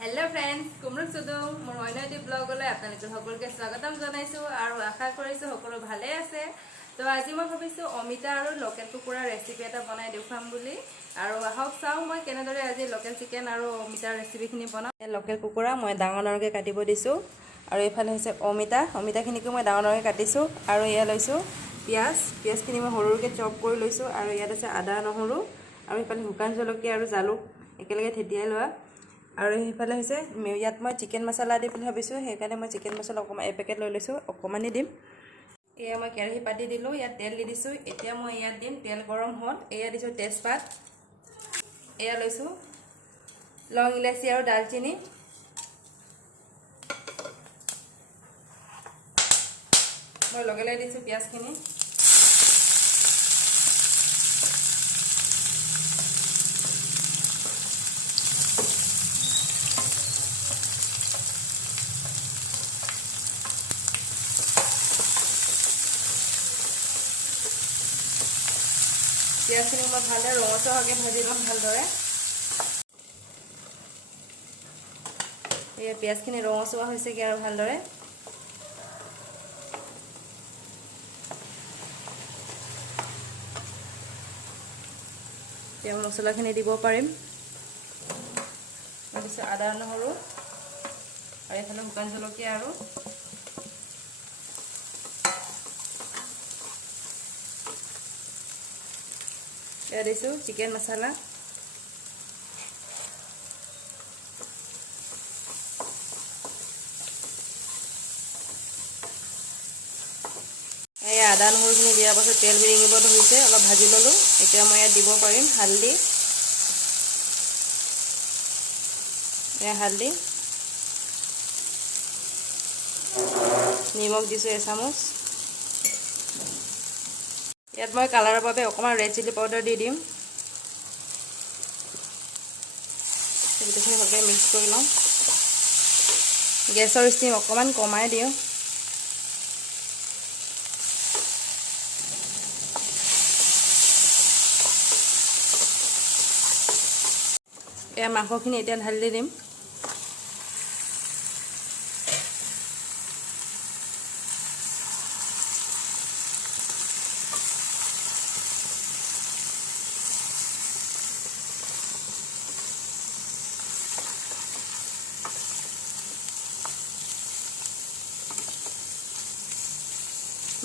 Hello friends कुमरुक सुदुम मोर अनयति ब्लगले आपनालोक सकलोके स्वागतम जनाइছো आरो आशा करिছো सकलो भाले আছে। तो আজি মই ভাবিছো অমিতা আৰু লোকেল কুকুৰা ৰেচিপি এটা বনাই দেখুৱাম বুলি আৰু আহক চাও মই কেনেদৰে আজি লোকেল চিকেন আৰু অমিতাৰ ৰেচিপিখিনি বনাম। লোকেল কুকুৰা মই ডাঙৰ ডাঙৰকে কাটিব দিছো আৰু এফালে হৈছে অমিতাখিনিকো মই ডাঙৰ ডাঙৰকে কাটিছো আৰু ইয়া লৈছো পিয়াজখিনি মই সৰুকে চপ কৰি লৈছো আৰু ইয়াত আছে আদা নহৰু আৰু এফালে শুকান জলকীয়া আৰু জালুক একেলগে থেটিয়াই লোৱা আৰু এইফালে হৈছে ইয়াত মই চিকেন মছলা দি বুলি ভাবিছো সেইকাৰণে মই চিকেন মছলা অকমান এপেকেট লৈ লৈছো অকমানি দিম। এয়া মই কেৰাহী পাতি দিলো ইয়াত তেল দি দিছো এতিয়া মই ইয়াত দিম তেল গৰম হল এয়া দিছো তেজপাত এয়া লৈছো লং ইলাচি আৰু দালচিনি মই লগে লগে দিছো পিয়াজখিনি পিয়াজখিনি মই ভালদৰে ৰঙচুৱা হোৱাকৈ ভাজি ল'ম ভালদৰে। এই পিয়াজখিনি ৰঙচুৱা হৈছেগৈ আৰু ভালদৰে এতিয়া মছলাখিনি দিব পাৰিম। মই দিছোঁ আদা নহৰু আৰু এইফালে শুকান জলকীয়া আৰু এয়া দিছোঁ চিকেন মছলা এই আদা নহৰুখিনি দিয়াৰ পাছত তেল বিৰিঙিব ধৰিছে অলপ ভাজি ল'লোঁ। এতিয়া মই ইয়াত দিব পাৰিম হালধি নিমখ দিছোঁ এচামুচ ইয়াত মই কালাৰৰ বাবে অকণমান ৰেড চিলি পাউডাৰ দি দিম। গোটেইখিনি ভালকৈ মিক্স কৰি লওঁ গেছৰ ষ্টিম অকণমান কমাই দিওঁ এয়া মাংসখিনি এতিয়া ঢালি দি দিম।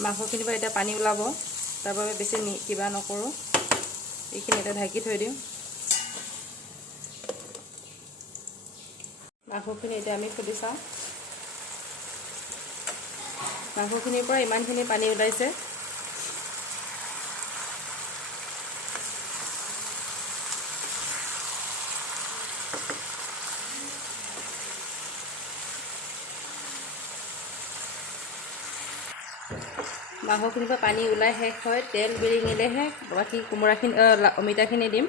মাংসখিনিৰ পৰা এতিয়া পানী ওলাব তাৰ বাবে বেছি কিবা নকৰোঁ এইখিনি এতিয়া ঢাকি থৈ দিওঁ। মাংসখিনি এতিয়া আমি খুলি চাওঁ মাংসখিনিৰ পৰা ইমানখিনি পানী ওলাইছে। মাংসখিনিৰ পৰা পানী ওলাই শেষ হয় তেল বিৰিঙিলেহে বাকী কোমোৰাখিনি অমিতাখিনি দিম।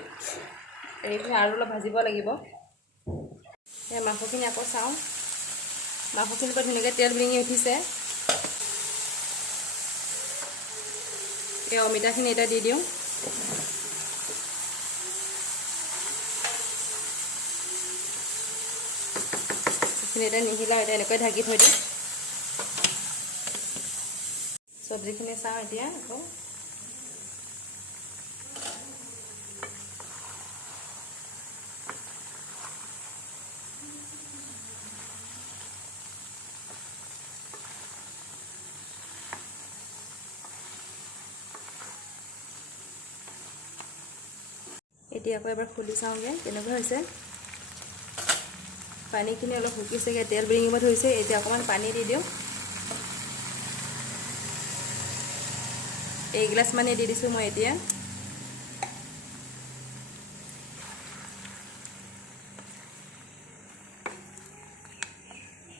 এইখিনি আৰু অলপ ভাজিব লাগিব। এই মাংসখিনি আকৌ চাওঁ মাংসখিনিৰ পৰা ধুনীয়াকৈ তেল বিৰিঙি উঠিছে। এই অমিতাখিনি এতিয়া দি দিওঁ এইখিনি এতিয়া নিহিলাওঁ এতিয়া এনেকৈ ঢাকি থৈ দিম। চব্জিখিনি চাওঁ এতিয়া আকৌ এতিয়া আকৌ এবাৰ খুলি চাওঁগৈ কেনেকুৱা হৈছে। পানীখিনি অলপ শুকিছেগৈ তেল বিৰিঙিব ধৰিছে এতিয়া অকণমান পানী দি দিওঁ এগিলাচ মানে দি দিছোঁ মই এতিয়া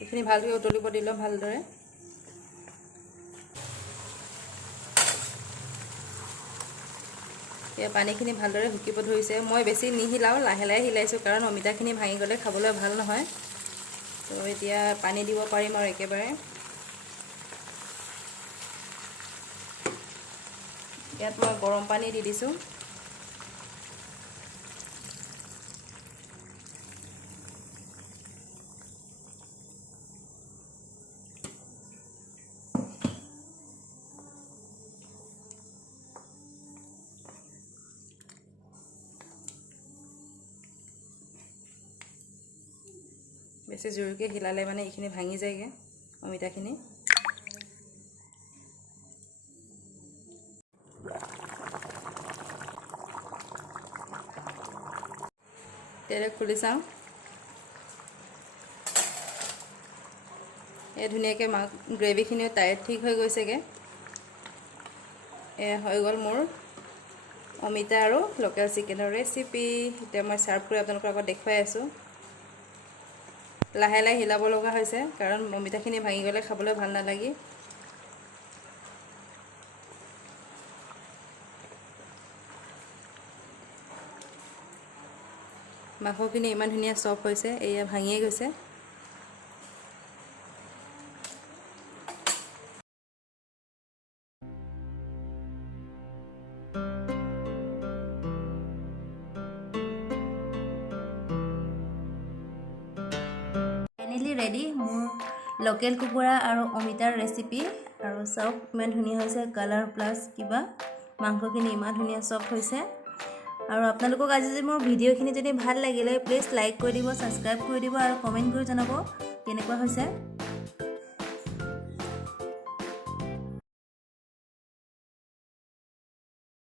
এইখিনি ভালকৈ উতলিব দি লওঁ ভালদৰে। এতিয়া পানীখিনি ভালদৰে শুকিব ধৰিছে মই বেছি নিহিলাওঁ লাহে লাহে হিলাইছোঁ কাৰণ অমিতাখিনি ভাঙি গ'লে খাবলৈ ভাল নহয়। তো এতিয়া পানী দিব পাৰিম আৰু একেবাৰে ইয়াত মই গৰম পানী দি দিছোঁ বেছি জোৰকৈ হিলালে মানে এইখিনি ভাঙি যায়গৈ অমিতাখিনি। তেলে খুলি চাওঁ। এই ধুনীয়াকৈ গ্ৰেভিখিনিও টাইট ঠিক হৈ গৈছেগৈ। হৈ গ'ল মোৰ অমিতা আৰু লোকেল চিকেনৰ ৰেচিপি। এতিয়া মই ছাৰ্ভ কৰি আপোনালোকৰ আগত দেখুৱাই আছোঁ। লাহে লাহে হিলাব লগা হৈছে কাৰণ অমিতাখিনি ভাঙি গ'লে খাবলৈ ভাল নালাগে। মাংসখিনি ইমান ধুনীয়া চফ্ট হৈছে, এয়া ভাঙিয়ে গৈছে। ফাইনেলি ৰেডি মোৰ লোকেল কুকুৰা আৰু অমিতাৰ ৰেচিপি। আৰু চাওক ইমান ধুনীয়া হৈছে, কালাৰ প্লাছ কিবা মাংসখিনি ইমান ধুনীয়া চফ্ট হৈছে। আৰু আপোনালোকক আজি যদি মোৰ ভিডিঅ'খিনি যদি ভাল লাগিলে প্লিজ লাইক কৰি দিব, ছাবস্ক্ৰাইব কৰি দিব আৰু কমেণ্ট কৰি জনাব কেনেকুৱা হৈছে।